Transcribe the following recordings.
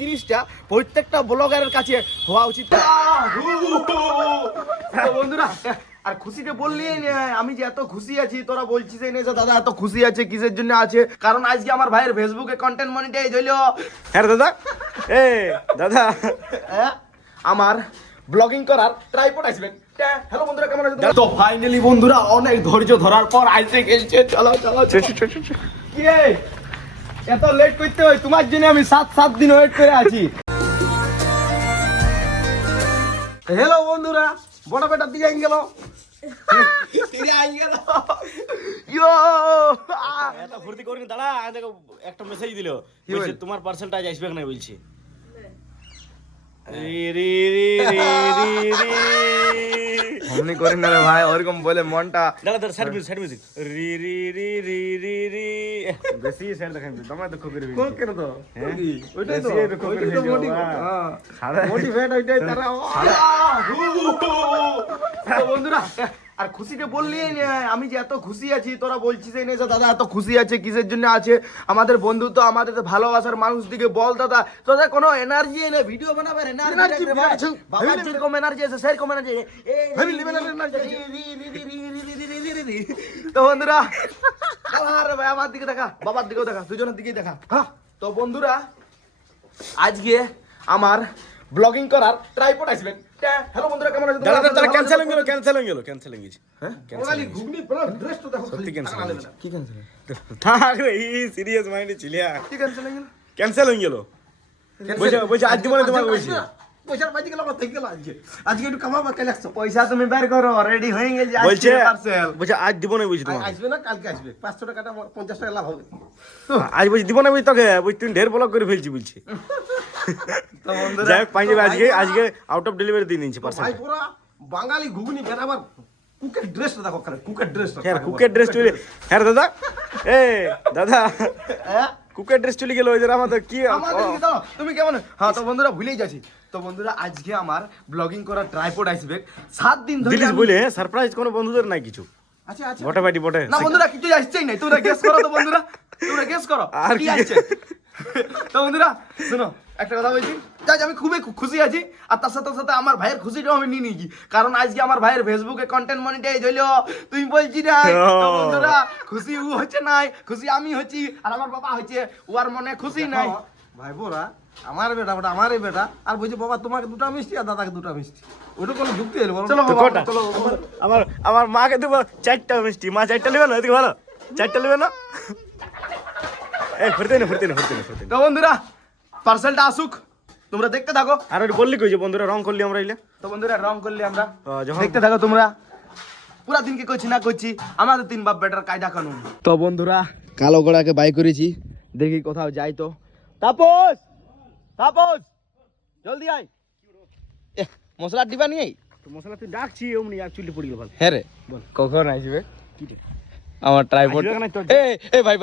জিনিসটা প্রত্যেকটা ব্লগারের কাছে হওয়া উচিত। বন্ধুরা আর খুশিতে বললি আমি যে এত খুশি আছি, তোরা বলছিস এই যে দাদা এত খুশি আছে, কিসের জন্য আছে? কারণ আজকে আমার ভাইয়ের ফেসবুকে কন্টেন্ট মনিটাইজ হইলো। হ্যাঁ দাদা, এ দাদা আমার ব্লগিং করার ট্রাইপড আসবেন। হ্যালো বন্ধুরা, কেমন আছেন? তো ফাইনালি বন্ধুরা অনেক ধৈর্য ধরার পর আইসে গেছে। চলো চলো কি রে এত লেট করতে হয়? তোমার জন্য আমি 7 দিন ওয়েট করে আছি। হ্যালো বন্ধুরা, বড় বেটা দিয়ে গেল এত ফুর্তি করিনি দাদা। দেখো একটা মেসেজ দিল, বলছে তোমার পার্সেলটা আজ আসবে না বলছে। অমনি করেন না রে ভাই, ওরকম বলে মনটা দাদা দাদা সাইড মিউজিক রি রি রি রি রি রি বেশি সাইড দেখান দমে দুঃখ করে কোন কেন তো ওইটাই তো মোটিভেট ওইটাই তারা। বন্ধুরা আর খুশিতে বললি আমি যে এত খুশি আছি, তোরা বলছিস এই যে দাদা এত খুশি আছে, কিসের জন্য আছে? আমাদের বন্ধুত্ব, আমাদের ভালোবাসার মানুষ দিকে বল দাদা, তোদের কোনো এনার্জি এনে ভিডিও বানাবার এনার্জি, বাবার যেরকম এনার্জি আছে সেরকম এনার্জি। তো বন্ধুরা আরে ভাই আমার দিকে দেখা, বাবার দিকেও দেখা, দুজনের দিকেই দেখা। তো বন্ধুরা আজকে আমার ব্লগিং করার ট্রাইপড আসবেন। হ্যালো বন্ধুরা, কেমন আছেন? দাদা দাদা ক্যান্সেল হয়ে গেল ক্যান্সেল হয়ে গেছে। হ্যাঁ ঘুগনি ড্রেস তো দেখো, সত্যি ক্যান্সেল হয়ে গেছে। কি ক্যান্সেল? থাক রে, এই সিরিয়াস মাইন্ডে ছিলিয়া। কি ক্যান্সেল হয়ে গেল? ক্যান্সেল হয়ে গেল। বলছে আজ দিবনে তোমাকে বলছি। পয়সা বাজি গেল, আমার থেকে গেল। আজকে একটু কামাবা, কাল আসছো। পয়সা তুমি বের করো, রেডি হয়ে গেছে। বলছে আজ দিবনে বলছি তোমাকে। আসবে না, কালকে আসবে। 500 টাকাটা 50 টাকা লাভ হবে। আজ বলছি দিবনে বলছি তোকে, বলছি তুই ঢের ব্লগ করে ফেলছি বলছি। তো বন্ধুরা যাই পাই যাবে আজকে আউট অফ ডেলিভারি দিয়ে নিয়েছি পার্সেল। ভাই পুরো বাঙালি ঘুগনি বানাবার কুকের ড্রেসটা দেখো, কুকের ড্রেসটা। হ্যাঁ কুকের ড্রেস চলে। হ্যাঁ দাদা, এ দাদা কুকের ড্রেস চলে গেল। ওই যে আমাদের কি তুমি কেমন? হ্যাঁ তো বন্ধুরা ভুলেই যাচ্ছি। তো বন্ধুরা আজকে আমার ব্লগিং করার ট্রাইপড আসবে 7 দিন ধরে। দিলিস বলে সারপ্রাইজ কোনো বন্ধুদের নাই কিছু। আচ্ছা আচ্ছা বটে বাটি বটে না বন্ধুরা, কিছু আসছেই নাই। তোমরা গেস করো তো বন্ধুরা, তোমরা গেস করো আর কি কি আসছে। তো বন্ধুরা শোনো, একটা কথা বলছি, যাই আমি খুবই খুশি আছি। আর তার সাথে সাথে আমার ভাইয়ের খুশিটাও আমি নিয়ে নিয়েছি, কারণ আজকে আমার ভাইয়ের ফেসবুকে কন্টেন্ট মনিটাইজ হইলো। তুই বলছি না? তো বন্ধুরা খুশি ও হচ্ছে নাই, খুশি আমি হচ্ছি, আর আমার বাবা হচ্ছে, ও আর মনে খুশি নাই। ভাই বোরা আমার বেটা, ওটা আমারই বেটা। আর বলছি বাবা তোমাকে 2টা মিষ্টি আর দাদাকে 2টা মিষ্টি, ওটা কোনো যুক্তি হলো? চলো বাবা চলো। আমার মাকে দেবো 4টা মিষ্টি। মা 4টা নেবে না? এদিকে ভালো 4টা নেবে না? এই ফুরতে না। তো বন্ধুরা পার্সেলটা আসুক, তোমরা দেখতে থাকো। আর ওই বললি কইছে বন্ধুরা রং করলি আমরা ইলে। তো বন্ধুরা রং করলে আমরা যখন দেখতে থাকো তোমরা। পুরা দিনকে করছি না করছি, আমাদের 3 বাপ বেটার কায়দা কানুন। তো বন্ধুরা কালো ঘোড়াকে বাই করেছি, দেখি কোথাও যাই। তো তাপস জলদি আয়। মশলা দিবা নিয়ে তো মশলা তুই ডাকছি অমনি আর চুলি পড়ি গেল। ভালো হ্যাঁ রে, বল কখন আসবে? কি রে আমার ট্রাইপড। আসবে না তোর? এই ভাই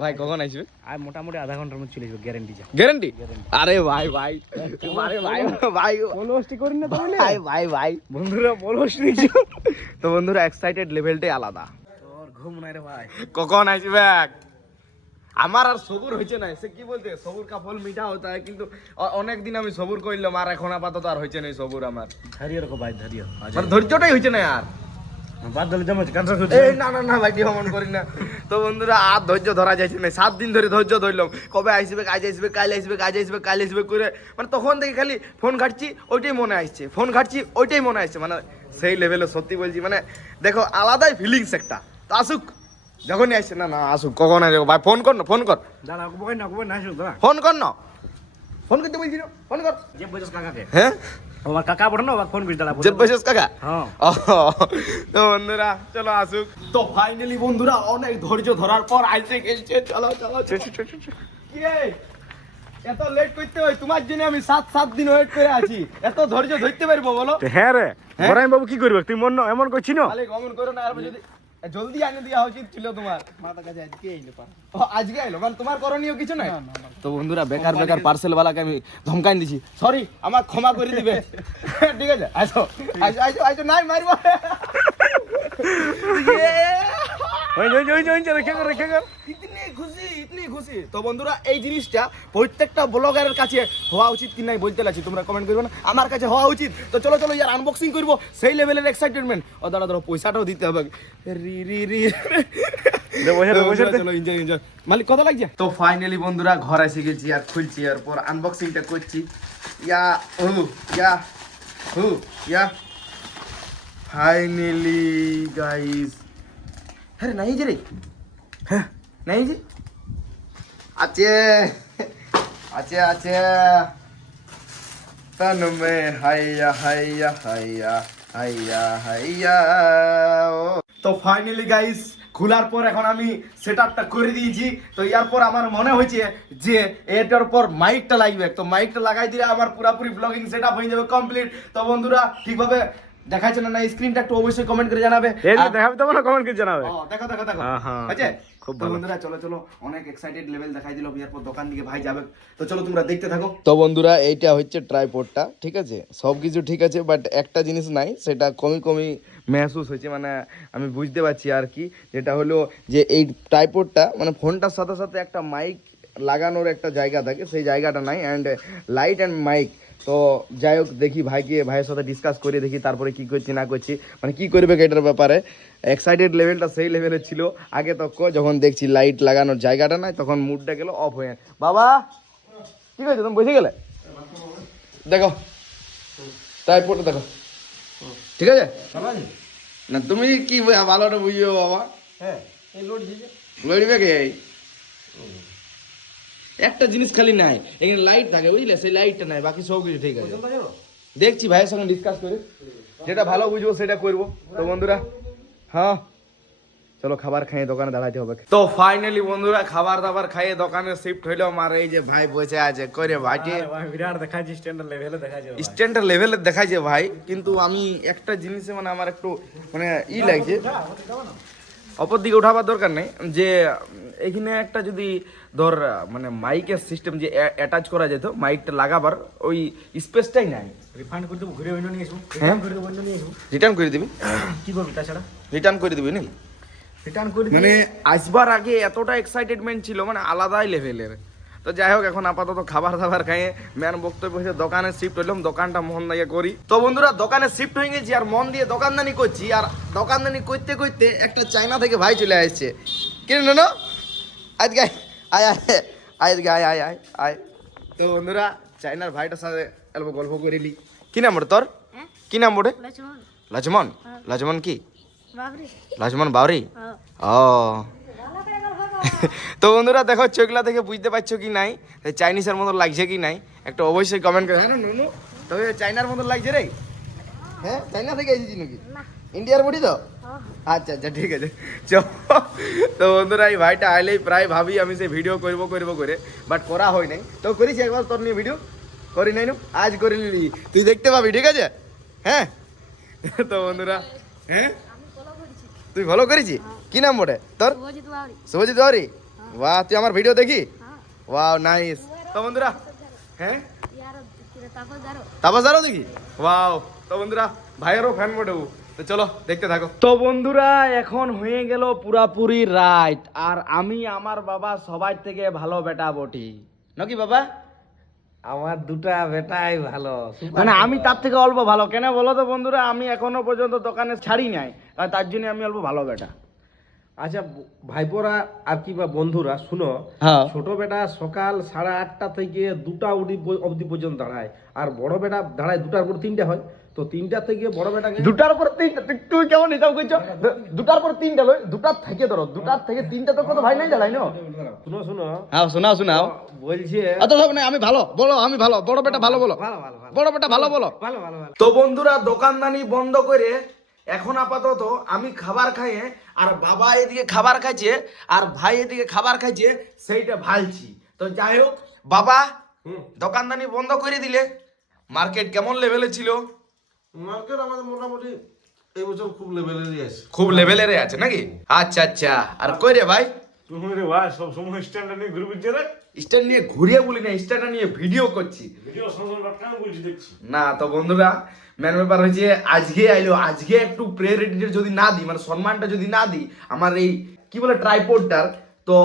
ভাই কখন আসবে? আর মোটামুটি আধা ঘন্টার মধ্যে চলে যাবে, গ্যারান্টি যা। গ্যারান্টি? আরে ভাই বলস্টি করি না তাহলে। ভাই বন্ধুরা বলস্টি। তো বন্ধুরা এক্সাইটেড লেভেলটাই আলাদা। তোর ঘুম নাই রে ভাই। কখন আসবে? আমার আর সবুর হয়েছে না। সে কি বলতে, সবুর কা ফল মিঠা হতা হয়, কিন্তু অনেক দিন আমি সবুর করলাম, আর এখন আপাতত আর হয়েছে না সবুর আমার। ধারিয়ে রাখো ভাই, ধারিয়ে। মানে ধৈর্যটাই হয়েছে না আর। বাদ দিলে জমা ক্যান্সার হচ্ছে। এই না ভাই ডিহমন করি না। তো বন্ধুরা আর ধৈর্য ধরা যাচ্ছে না। 7 দিন ধরে ধৈর্য ধরলাম, কবে আসবে, আজ আসবে, কাল আসবে করে, মানে তখন থেকে খালি ফোন ঘাটছি ওইটাই মনে আসছে, ফোন ঘাটছি ওইটাই মনে আসছে। মানে সেই লেভেলে সত্যি বলছি, মানে দেখো আলাদাই ফিলিংস একটা। তো আসুক, যখনই আসছে না আসুক, কখন আসবে ভাই? ফোন কর দাঁড়া কই না আসো দাঁড়া। ফোন করতে বলছি না, ফোন কর। যে বয়স কাকাকে। হ্যাঁ আমার কাকা বড় না, ফোন করে দাঁড়া। জেব বসেস কাকা। হ্যাঁ তো বন্ধুরা চলো আসুক। তো ফাইনালি বন্ধুরা অনেক ধৈর্য ধরার পর আইসে গেছে। চলো কি রে এত লেট করতে হয়? তোমার জন্য আমি 7 দিন ওয়েট করে আছি। এত ধৈর্য ধরতে পারবো বলো? হ্যাঁ রে বড়াই বাবু কি করবে? তুই মন এমন করছিস না? খালি গমন করো না, আর যদি জলদি আনে দেওয়া উচিত ছিল তোমার। মাথা কাছে আজকে আইলো, আজকে আইলো মানে তোমার করণীয় কিছু নাই? তো বন্ধুরা বেকার পার্সেল ওয়ালাকে আমি ধমকাই দিছি, সরি আমার ক্ষমা করে দিবে। ঠিক আছে আসো নাই মারবো। ওই রেখে কর। इतने খুশি তো বন্ধুরা এই জিনিসটা প্রত্যেকটা ব্লগারের কাছে হওয়া উচিত কি নাই বলতে লাগছি, তোমরা কমেন্ট করবে না? আমার কাছে হওয়া উচিত। তো চলো চলো ইয়ার আনবক্সিং করবো, সেই লেভেলের এক্সাইটমেন্ট। ও দাঁড়া দাঁড়া, পয়সাটাও দিতে হবে। রি রি রি চলো এনজয় এনজয়। মালিক কত লাগছে? তো ফাইনালি বন্ধুরা ঘর এসে গেছি আর খুলছি, এরপর আনবক্সিংটা করছি। ইয়া ও ইয়া হু ইয়া ফাইনালি গাইস। হ্যাঁ নাই যে রে, হ্যাঁ নাই যে আছে আছে আছে তন মে হাইয়া হাইয়া হাইয়া হাইয়া হাইয়া। তো ফাইনালি গাইস খোলার পর এখন আমি সেটআপটা করে দিয়েছি। তো এরপর আমার মনে হয়েছে যে এটার পর মাইকটা লাগবে, তো মাইকটা লাগাই দিলে আমার পুরোপুরি ব্লগিং সেটআপ হয়ে যাবে কমপ্লিট। তো বন্ধুরা ঠিকভাবে দেখাচ্ছে না স্ক্রিনটা একটু অবশ্যই কমেন্ট করে জানাবে। দেখাবে তো না, কমেন্ট করে জানাবে। দেখো দেখো দেখো আছে খুব ভালো। বন্ধুরা চলো চলো, অনেক এক্সাইটেড লেভেল দেখাই দিল। এরপর দোকান দিকে ভাই যাবে, তো চলো তোমরা দেখতে থাকো। তো বন্ধুরা এইটা হচ্ছে ট্রাইপডটা, ঠিক আছে, সব কিছু ঠিক আছে, বাট একটা জিনিস নাই, সেটা কমি মেহসুস হয়েছে, মানে আমি বুঝতে পারছি আর কি। যেটা হলো যে এই ট্রাইপডটা মানে ফোনটার সাথে সাথে একটা মাইক লাগানোর একটা জায়গা থাকে, সেই জায়গাটা নাই, অ্যান্ড লাইট অ্যান্ড মাইক। তো যাই হোক দেখি ভাইয়ের সাথে ডিসকাস করে দেখি তারপরে কি করছি না করছি, মানে কি করবে এটার ব্যাপারে। এক্সাইটেড লেভেলটা সেই লেভেলের ছিল আগে তক, যখন দেখছি লাইট লাগানোর জায়গাটা নাই তখন মুডটা গেল অফ হয়ে। বাবা কি করছো তুমি, বসে গেলে? দেখো তাই পড়ে দেখো, ঠিক আছে না? তুমি কি ভালোটা বুঝবে বাবা? হ্যাঁ লড়বে কে? একটা জিনিস খালি নাই, এখানে লাইট থাকে বুঝলে, সেই লাইটটা নাই, বাকি সব কিছু ঠিক আছে। দেখছি ভাইয়ের সঙ্গে ডিসকাস করে, যেটা ভালো বুঝবো সেটা করবো। তো বন্ধুরা হ্যাঁ চলো খাবার খাইয়ে দোকানে দাঁড়াতে হবে। তো ফাইনালি বন্ধুরা খাবার দাবার খাইয়ে দোকানে শিফট হইলো। আমার এই যে ভাই বসে আছে করে ভাইটি বিরাট দেখাচ্ছি, স্ট্যান্ডার্ড লেভেলে দেখাচ্ছে, স্ট্যান্ডার্ড লেভেলে দেখাচ্ছে ভাই। কিন্তু আমি একটা জিনিসে মানে আমার একটু মানে লাগছে, অপর দিকে উঠাবার দরকার নেই, যে এখানে একটা যদি ধর মানে মাইকের সিস্টেম যে অ্যাটাচ করা যেত, মাইকটা লাগাবার ওই স্পেসটাই নাই। রিফান্ড করে দেবো, ঘুরে অন্য নিয়ে আসবো, হ্যাঁ করে দেবো, অন্য নিয়ে আসবো, রিটার্ন করে দিবি। কি করবি তাছাড়া? রিটার্ন করে দিবি নাকি? রিটার্ন করে মানে আসবার আগে এতটা এক্সাইটেডমেন্ট ছিল মানে আলাদাই লেভেলের। তো যাই হোক এখন আপাতত খাবার দাবার খাইয়ে ম্যান বক্তব্য হয়েছে দোকানে শিফট হইলাম, দোকানটা মন দিয়ে করি। তো বন্ধুরা দোকানে শিফট হয়ে গেছি আর মন দিয়ে দোকানদানি করছি, আর দোকানদানি করতে করতে একটা চায়না থেকে ভাই চলে আসছে। কিনে না আজকে আয় আয় আজকে আয় আয় আয় আয়। তো বন্ধুরা চায়নার ভাইটার সাথে অল্প গল্প করিলি। কি নাম ওটা তোর? কি নাম ওটা? লক্ষ্মণ। লক্ষ্মণ কি? লক্ষ্মণ বাউরি। ও তো বন্ধুরা দেখো চোখলা থেকে বুঝতে পারছো কি নাই চাইনিজের মতো লাগছে কি নাই, একটা অবশ্যই কমেন্ট করে। হ্যাঁ নুনু তবে চাইনার মতো লাগছে রে? হ্যাঁ চাইনা থেকে এসেছি নাকি? ইন্ডিয়ার বডি তো? আচ্ছা আচ্ছা ঠিক আছে চল। তো বন্ধুরা এই ভাইটা আইলেই প্রায় ভাবি আমি সেই ভিডিও করবো করে, বাট করা হয় নাই। তো করেছি একবার তোর নিয়ে ভিডিও করি নাই, আজ করে নিলি, তুই দেখতে পাবি, ঠিক আছে? হ্যাঁ তো বন্ধুরা হ্যাঁ তুই ভালো করেছি। কি নাম বটে তোর? শুভজিৎ বাউরি। বাহ তুই আমার ভিডিও দেখি? Wow nice. তো বন্ধুরা হ্যাঁ তাপস দাঁড়ো দেখি। ওয়াও তো বন্ধুরা ভাইয়েরও ফ্যান বটে। তো চলো দেখতে থাকো। তো বন্ধুরা এখন হয়ে গেল পুরাপুরি রাত, আর আমি আমার বাবা সবার থেকে ভালো বেটা বটি নাকি বাবা? আমার দুটা বেটাই ভালো, মানে আমি তার থেকে অল্প ভালো। কেন বলো তো বন্ধুরা, আমি এখনো পর্যন্ত দোকানে ছাড়ি নাই, আর তার জন্য আমি অল্প ভালো বেটা। আচ্ছা ভাইপোরা আর কি বা বন্ধুরা শুনো, হ্যাঁ ছোট বেটা সকাল 8:30 থেকে 2টা অবধি পর্যন্ত দাঁড়ায়, আর বড় বেটা দাঁড়ায় 2টার পর 3টা হয়। তো 3টা থেকে বড় বেটাকে 2টার পর 3টা, তুই কেমন হিসাব করছো? 2টার পর 3টা লই, 2টার থেকে ধরো 2টার থেকে 3টা তো কত ভাই নাই দাঁড়াই না। শুনো হ্যাঁ শোনাও বলছে আচ্ছা সব না, আমি ভালো বলো, আমি ভালো, বড় বেটা ভালো বলো, বড় বেটা ভালো বলো। তো বন্ধুরা দোকানদানি বন্ধ করে এখন আপাতত আমি খাবার খাইয়ে, আর বাবা এদিকে খাবার খাইছে আর ভাই এদিকে খাবার খাইছে, সেইটা ভালছি। তো যাই হোক বাবা দোকানদানি বন্ধ করে দিলে, মার্কেট কেমন লেভেলে ছিল? মার্কেট আমাদের মোটামুটি এই বছর খুব লেভেলেরই আছে। খুব লেভেলের আছে নাকি? আচ্ছা আচ্ছা। আর কই রে ভাই? তুমি রে ভাই সব সময় স্ট্যান্ডার্ড নিয়ে ঘুরে বুঝছে রে? স্ট্যান্ড নিয়ে ঘুরিয়ে বলি না, স্ট্যান্ডটা নিয়ে ভিডিও করছি। ভিডিও সঙ্গে কেন বলছি দেখছি না তো বন্ধুরা মেন ব্যাপার হয়েছে আজকে আইলো, আজকে একটু প্রায়োরিটি যদি না দিই, মানে সম্মানটা যদি না দিই আমার এই কি বলে ট্রাইপডটার, তো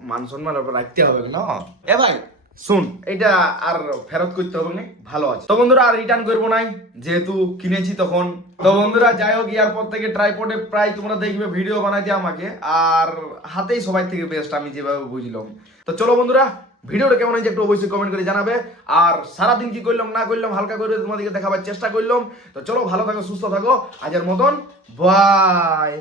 মান সম্মান রাখতে হবে না এ ভাই শুন এটা আর ফেরত করতে হবে না ভালো আছে তো বন্ধুরা আর রিটার্ন করবো নাই যেহেতু কিনেছি তখন তো বন্ধুরা যাই হোক ইয়ার পর থেকে ট্রাইপডে প্রায় তোমরা দেখবে ভিডিও বানাইতে আমাকে আর হাতেই সবাই থেকে বেস্ট আমি যেভাবে বুঝলাম তো চলো বন্ধুরা ভিডিওটা কেমন হয়েছে একটু অবশ্যই কমেন্ট করে জানাবে আর সারাদিন কি করলাম না করলাম হালকা করে তোমাদেরকে দেখাবার চেষ্টা করলাম তো চলো ভালো থাকো সুস্থ থাকো আজের মতন বাই।